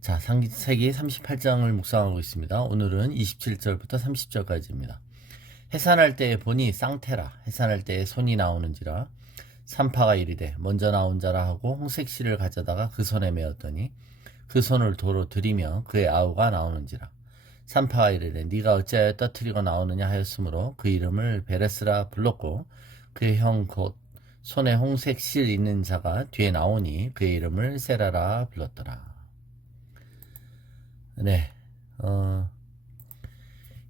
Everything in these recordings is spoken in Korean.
자, 창세기 38장을 묵상하고 있습니다. 오늘은 27절부터 30절까지입니다. 해산할 때에 보니 쌍테라, 해산할 때에 손이 나오는지라 산파가 이르되 먼저 나온 자라 하고 홍색실을 가져다가 그 손에 메었더니 그 손을 도로 들이며 그의 아우가 나오는지라. 산파가 이르되 네가 어찌하여 떠뜨리고 나오느냐 하였으므로 그 이름을 베레스라 불렀고 그의 형 곧 손에 홍색실 있는 자가 뒤에 나오니 그의 이름을 세라라 불렀더라. 네.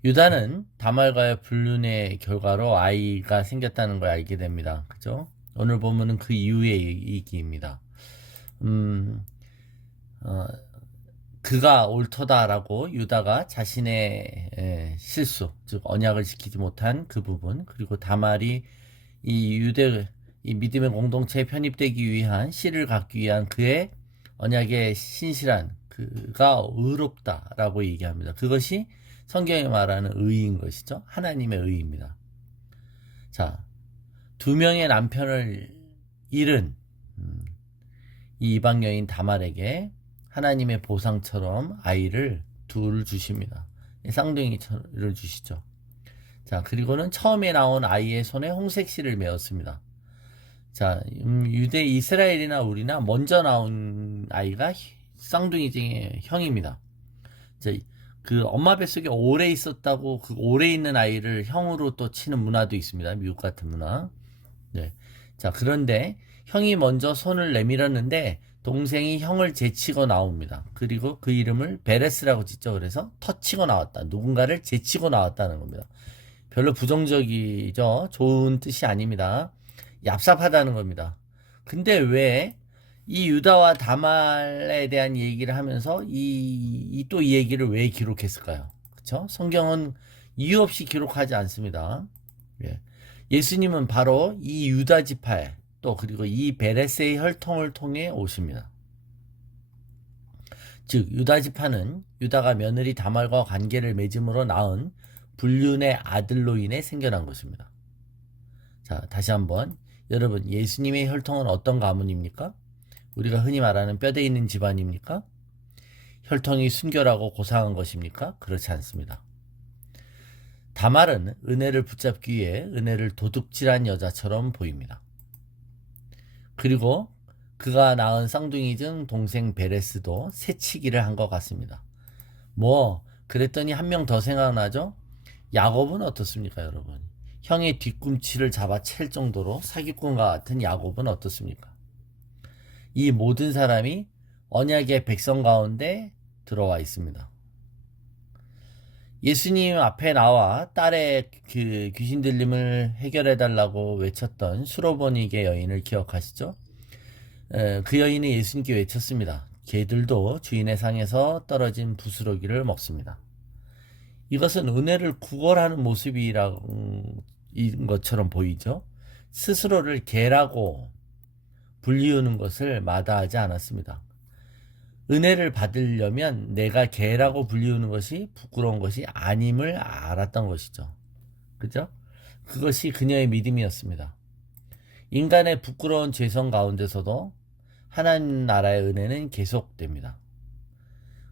유다는 다말과의 불륜의 결과로 아이가 생겼다는 걸 알게 됩니다. 그죠? 오늘 보면은 그 이후의 얘기입니다. 그가 옳다라고 유다가 자신의 실수, 즉 언약을 지키지 못한 그 부분, 그리고 다말이 이 믿음의 공동체에 편입되기 위한 씨를 갖기 위한 그의 언약의 신실한 그가 의롭다라고 얘기합니다. 그것이 성경이 말하는 의인 것이죠. 하나님의 의입니다. 자, 두 명의 남편을 잃은 이 이방 여인 다말에게 하나님의 보상처럼 아이를 둘 주십니다. 쌍둥이를 주시죠. 자, 그리고는 처음에 나온 아이의 손에 홍색실을 메었습니다. 자, 유대 이스라엘이나 우리나 먼저 나온 아이가 쌍둥이 중에 형입니다. 자, 그 엄마 뱃속에 오래 있었다고 그 오래 있는 아이를 형으로 또 치는 문화도 있습니다. 미국 같은 문화. 네. 자, 그런데 형이 먼저 손을 내밀었는데 동생이 형을 제치고 나옵니다. 그리고 그 이름을 베레스라고 짓죠. 그래서 터치고 나왔다. 누군가를 제치고 나왔다는 겁니다. 별로 부정적이죠. 좋은 뜻이 아닙니다. 얍삽하다는 겁니다. 근데 왜 이 유다와 다말에 대한 얘기를 하면서 또 이 얘기를 왜 기록했을까요? 그쵸? 성경은 이유 없이 기록하지 않습니다. 예. 예수님은 바로 이 유다 지파에 또 그리고 이 베레스의 혈통을 통해 오십니다. 즉 유다 지파는 유다가 며느리 다말과 관계를 맺음으로 낳은 불륜의 아들로 인해 생겨난 것입니다. 자, 다시 한번 여러분, 예수님의 혈통은 어떤 가문입니까? 우리가 흔히 말하는 뼈대 있는 집안입니까? 혈통이 순결하고 고상한 것입니까? 그렇지 않습니다. 다말은 은혜를 붙잡기 위해 은혜를 도둑질한 여자처럼 보입니다. 그리고 그가 낳은 쌍둥이 중 동생 베레스도 새치기를 한 것 같습니다. 그랬더니 한 명 더 생각나죠? 야곱은 어떻습니까, 여러분? 형의 뒤꿈치를 잡아챌 정도로 사기꾼과 같은 야곱은 어떻습니까? 이 모든 사람이 언약의 백성 가운데 들어와 있습니다. 예수님 앞에 나와 딸의 그 귀신 들림을 해결해달라고 외쳤던 수로보니게 여인을 기억하시죠? 그 여인은 예수님께 외쳤습니다. 개들도 주인의 상에서 떨어진 부스러기를 먹습니다. 이것은 은혜를 구걸하는 모습이라는 것처럼 보이죠? 스스로를 개라고 불리우는 것을 마다하지 않았습니다. 은혜를 받으려면 내가 개라고 불리우는 것이 부끄러운 것이 아님을 알았던 것이죠. 그죠? 그것이 그녀의 믿음이었습니다. 인간의 부끄러운 죄성 가운데서도 하나님 나라의 은혜는 계속됩니다.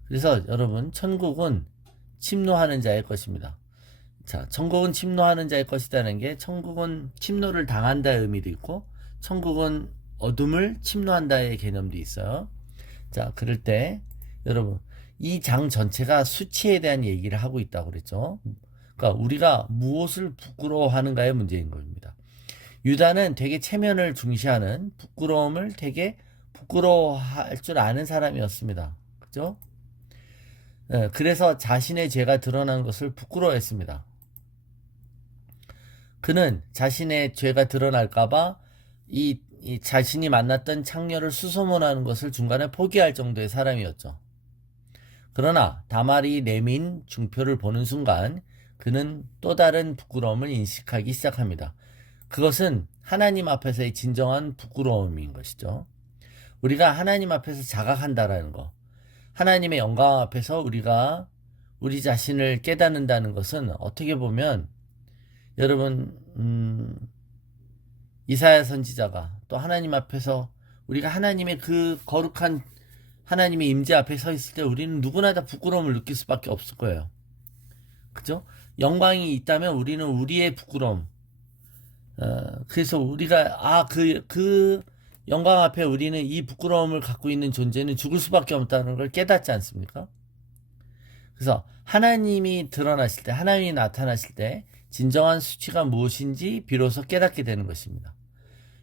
그래서 여러분, 천국은 침노하는 자의 것입니다. 자, 천국은 침노하는 자의 것이라는 게 천국은 침노를 당한다의 의미도 있고 천국은 어둠을 침노한다의 개념도 있어요. 자, 그럴 때 여러분, 이 장 전체가 수치에 대한 얘기를 하고 있다고 그랬죠. 그러니까 우리가 무엇을 부끄러워하는가의 문제인 겁니다. 유다는 되게 체면을 중시하는 부끄러움을 되게 부끄러워할 줄 아는 사람이었습니다. 그죠? 그래서 자신의 죄가 드러난 것을 부끄러워했습니다. 그는 자신의 죄가 드러날까봐 이 자신이 만났던 창녀를 수소문하는 것을 중간에 포기할 정도의 사람이었죠. 그러나 다말이 내민 중표를 보는 순간 그는 또 다른 부끄러움을 인식하기 시작합니다. 그것은 하나님 앞에서의 진정한 부끄러움인 것이죠. 우리가 하나님 앞에서 자각한다라는 거, 하나님의 영광 앞에서 우리가 우리 자신을 깨닫는다는 것은 어떻게 보면 여러분 이사야 선지자가 또 하나님 앞에서 우리가 하나님의 그 거룩한 하나님의 임재 앞에 서 있을 때 우리는 누구나 다 부끄러움을 느낄 수밖에 없을 거예요. 그죠? 영광이 있다면 우리는 우리의 부끄러움, 그래서 우리가, 그 영광 앞에 우리는 이 부끄러움을 갖고 있는 존재는 죽을 수밖에 없다는 걸 깨닫지 않습니까? 그래서 하나님이 드러나실 때, 하나님이 나타나실 때, 진정한 수치가 무엇인지 비로소 깨닫게 되는 것입니다.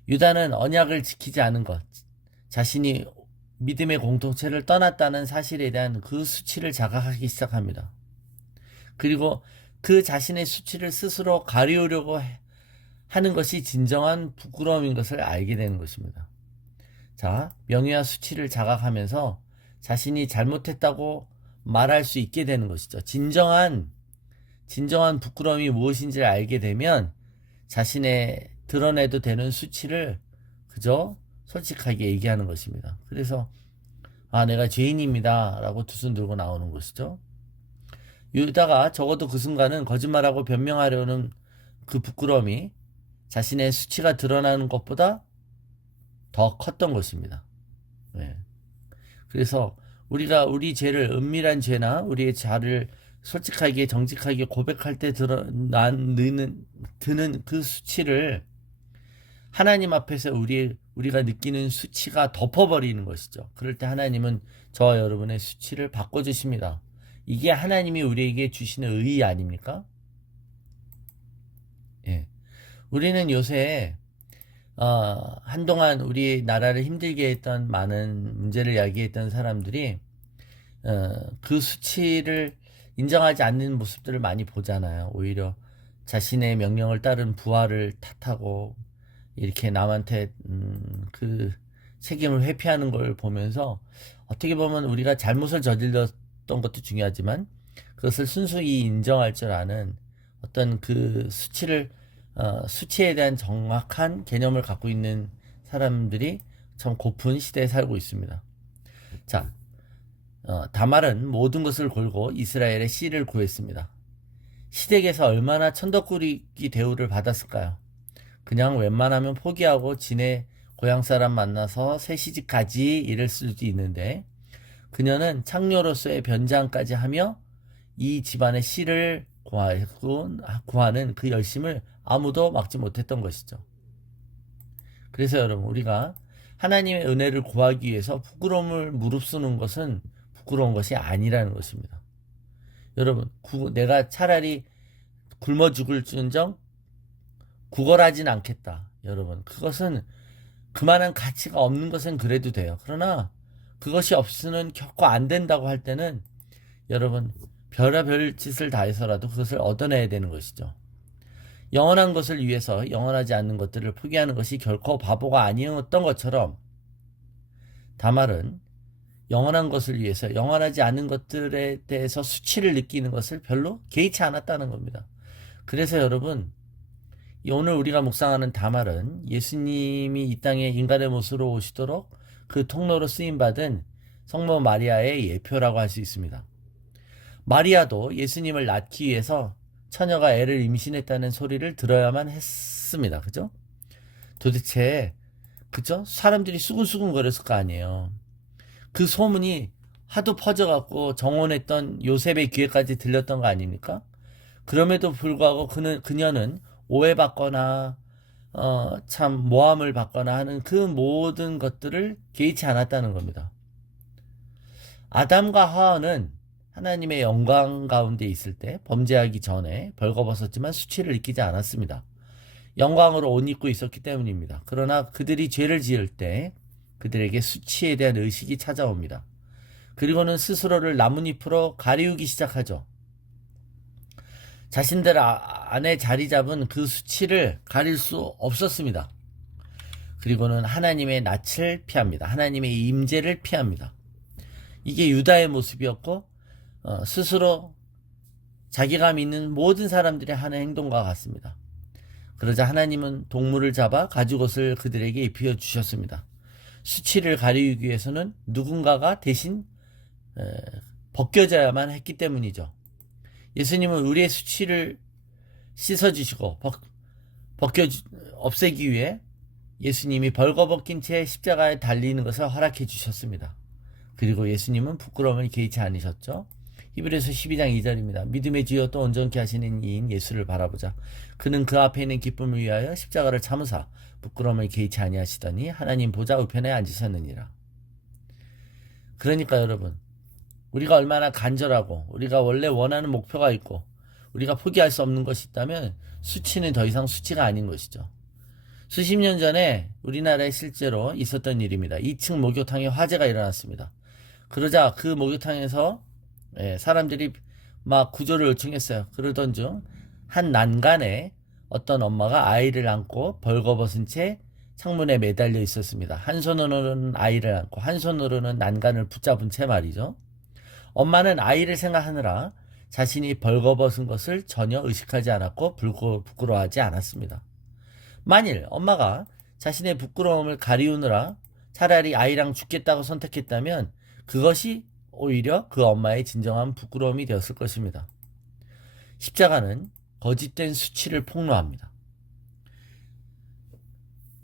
유다는 언약을 지키지 않은 것, 자신이 믿음의 공동체를 떠났다는 사실에 대한 그 수치를 자각하기 시작합니다. 그리고 그 자신의 수치를 스스로 가리우려고 하는 것이 진정한 부끄러움인 것을 알게 되는 것입니다. 자, 명예와 수치를 자각하면서 자신이 잘못했다고 말할 수 있게 되는 것이죠. 진정한 부끄러움이 무엇인지를 알게 되면 자신의 드러내도 되는 수치를 그저 솔직하게 얘기하는 것입니다. 그래서 내가 죄인입니다 라고 두 손 들고 나오는 것이죠. 유다가 적어도 그 순간은 거짓말하고 변명하려는 그 부끄러움이 자신의 수치가 드러나는 것보다 더 컸던 것입니다. 네. 그래서 우리가 우리 죄를, 은밀한 죄나 우리의 죄를 솔직하게 정직하게 고백할 때 드는 그 수치를 하나님 앞에서 우리가 느끼는 수치가 덮어버리는 것이죠. 그럴 때 하나님은 저와 여러분의 수치를 바꿔주십니다. 이게 하나님이 우리에게 주시는 의의 아닙니까? 예. 우리는 요새 한동안 우리 나라를 힘들게 했던 많은 문제를 야기했던 사람들이 그 수치를 인정하지 않는 모습들을 많이 보잖아요. 오히려 자신의 명령을 따른 부하를 탓하고 이렇게 남한테 그 책임을 회피하는 걸 보면서 어떻게 보면 우리가 잘못을 저질렀던 것도 중요하지만 그것을 순수히 인정할 줄 아는 어떤 그 수치에 대한 정확한 개념을 갖고 있는 사람들이 참 고픈 시대에 살고 있습니다. 자, 다말은 모든 것을 걸고 이스라엘의 씨를 구했습니다. 시댁에서 얼마나 천덕꾸리기 대우를 받았을까요? 그냥 웬만하면 포기하고 지네 고향 사람 만나서 새 시집가지 이럴 수도 있는데 그녀는 창녀로서의 변장까지 하며 이 집안의 씨를 구하는 그 열심을 아무도 막지 못했던 것이죠. 그래서 여러분, 우리가 하나님의 은혜를 구하기 위해서 부끄러움을 무릅쓰는 것은 부끄러운 것이 아니라는 것입니다. 여러분, 내가 차라리 굶어 죽을지언정 구걸하진 않겠다. 여러분, 그것은 그만한 가치가 없는 것은 그래도 돼요. 그러나 그것이 없으면 결코 안 된다고 할 때는 여러분, 별의별 짓을 다해서라도 그것을 얻어내야 되는 것이죠. 영원한 것을 위해서 영원하지 않는 것들을 포기하는 것이 결코 바보가 아니었던 것처럼 다말은 영원한 것을 위해서 영원하지 않은 것들에 대해서 수치를 느끼는 것을 별로 개의치 않았다는 겁니다. 그래서 여러분, 오늘 우리가 묵상하는 다말은 예수님이 이 땅에 인간의 모습으로 오시도록 그 통로로 쓰임받은 성모 마리아의 예표라고 할 수 있습니다. 마리아도 예수님을 낳기 위해서 처녀가 애를 임신했다는 소리를 들어야만 했습니다. 그죠? 도대체 그죠? 사람들이 수근수근 거렸을 거 아니에요. 그 소문이 하도 퍼져갖고 정혼했던 요셉의 귀에까지 들렸던 거 아닙니까? 그럼에도 불구하고 그녀는 오해받거나 참 모함을 받거나 하는 그 모든 것들을 개의치 않았다는 겁니다. 아담과 하와는 하나님의 영광 가운데 있을 때 범죄하기 전에 벌거벗었지만 수치를 느끼지 않았습니다. 영광으로 옷 입고 있었기 때문입니다. 그러나 그들이 죄를 지을 때 그들에게 수치에 대한 의식이 찾아옵니다. 그리고는 스스로를 나뭇잎으로 가리우기 시작하죠. 자신들 안에 자리 잡은 그 수치를 가릴 수 없었습니다. 그리고는 하나님의 낯을 피합니다. 하나님의 임재를 피합니다. 이게 유다의 모습이었고 스스로 자기가 믿는 모든 대사람들이 하는 행동과 같습니다. 그러자 하나님은 동물을 잡아 가죽옷을 그들에게 입혀 주셨습니다. 수치를 가리우기 위해서는 누군가가 대신 벗겨져야만 했기 때문이죠. 예수님은 우리의 수치를 씻어주시고 없애기 위해 예수님이 벌거벗긴 채 십자가에 달리는 것을 허락해 주셨습니다. 그리고 예수님은 부끄러움을 개의치 않으셨죠. 히브리서 12장 2절입니다. 믿음의 주여 또 온전케 하시는 이인 예수를 바라보자. 그는 그 앞에 있는 기쁨을 위하여 십자가를 참으사 부끄러움을 개의치 아니하시더니 하나님 보좌 우편에 앉으셨느니라. 그러니까 여러분, 우리가 얼마나 간절하고 우리가 원래 원하는 목표가 있고 우리가 포기할 수 없는 것이 있다면 수치는 더 이상 수치가 아닌 것이죠. 수십 년 전에 우리나라에 실제로 있었던 일입니다. 2층 목욕탕에 화재가 일어났습니다. 그러자 그 목욕탕에서 사람들이 막 구조를 요청했어요. 그러던 중 한 난간에 어떤 엄마가 아이를 안고 벌거벗은 채 창문에 매달려 있었습니다. 한 손으로는 아이를 안고 한 손으로는 난간을 붙잡은 채 말이죠. 엄마는 아이를 생각하느라 자신이 벌거벗은 것을 전혀 의식하지 않았고 부끄러워하지 않았습니다. 만일 엄마가 자신의 부끄러움을 가리우느라 차라리 아이랑 죽겠다고 선택했다면 그것이 오히려 그 엄마의 진정한 부끄러움이 되었을 것입니다. 십자가는 거짓된 수치를 폭로합니다.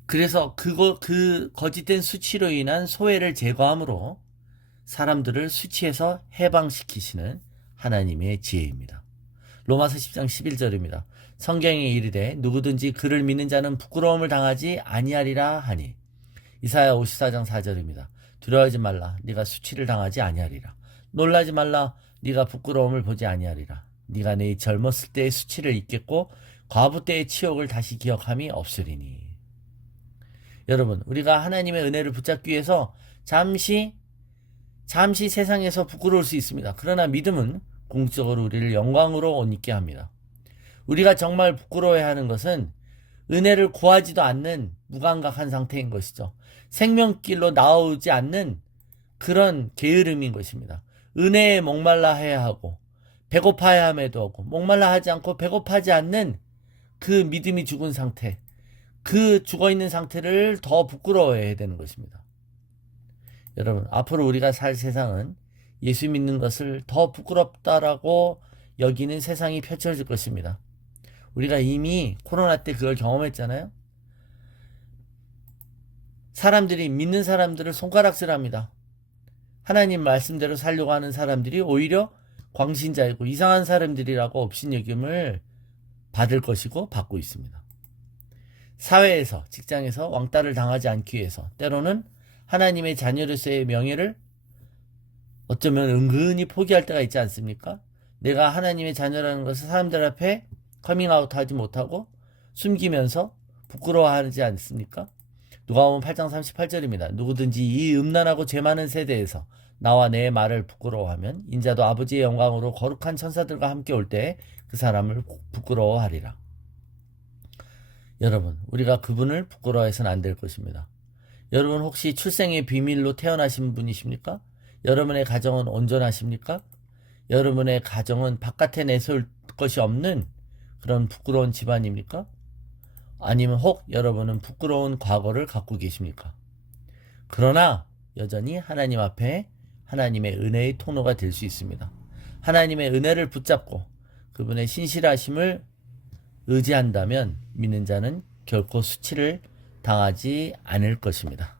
그래서 그 거짓된 수치로 인한 소외를 제거함으로 사람들을 수치에서 해방시키시는 하나님의 지혜입니다. 로마서 10장 11절입니다. 성경에 이르되 누구든지 그를 믿는 자는 부끄러움을 당하지 아니하리라 하니. 이사야 54장 4절입니다. 두려워하지 말라 네가 수치를 당하지 아니하리라. 놀라지 말라 네가 부끄러움을 보지 아니하리라. 네가 네 젊었을 때의 수치를 잊겠고 과부 때의 치욕을 다시 기억함이 없으리니. 여러분, 우리가 하나님의 은혜를 붙잡기 위해서 잠시 세상에서 부끄러울 수 있습니다. 그러나 믿음은 궁극적으로 우리를 영광으로 옷 입게 합니다. 우리가 정말 부끄러워해야 하는 것은 은혜를 구하지도 않는 무감각한 상태인 것이죠. 생명길로 나오지 않는 그런 게으름인 것입니다. 은혜에 목말라 해야 하고 배고파야 함에도 하고 목말라 하지 않고 배고파지 않는 그 믿음이 죽은 상태, 그 죽어있는 상태를 더 부끄러워해야 되는 것입니다. 여러분, 앞으로 우리가 살 세상은 예수 믿는 것을 더 부끄럽다라고 여기는 세상이 펼쳐질 것입니다. 우리가 이미 코로나 때 그걸 경험했잖아요. 사람들이 믿는 사람들을 손가락질합니다. 하나님 말씀대로 살려고 하는 사람들이 오히려 광신자이고 이상한 사람들이라고 업신여김을 받을 것이고 받고 있습니다. 사회에서, 직장에서 왕따를 당하지 않기 위해서 때로는 하나님의 자녀로서의 명예를 어쩌면 은근히 포기할 때가 있지 않습니까? 내가 하나님의 자녀라는 것을 사람들 앞에 커밍아웃 하지 못하고 숨기면서 부끄러워하지 않습니까? 누가복음 8장 38절입니다. 누구든지 이 음란하고 죄 많은 세대에서 나와 내 말을 부끄러워하면 인자도 아버지의 영광으로 거룩한 천사들과 함께 올 때 그 사람을 부끄러워하리라. 여러분, 우리가 그분을 부끄러워해서는 안 될 것입니다. 여러분 혹시 출생의 비밀로 태어나신 분이십니까? 여러분의 가정은 온전하십니까? 여러분의 가정은 바깥에 내세울 것이 없는 그런 부끄러운 집안입니까? 아니면 혹 여러분은 부끄러운 과거를 갖고 계십니까? 그러나 여전히 하나님 앞에 하나님의 은혜의 통로가 될 수 있습니다. 하나님의 은혜를 붙잡고 그분의 신실하심을 의지한다면 믿는 자는 결코 수치를 당하지 않을 것입니다.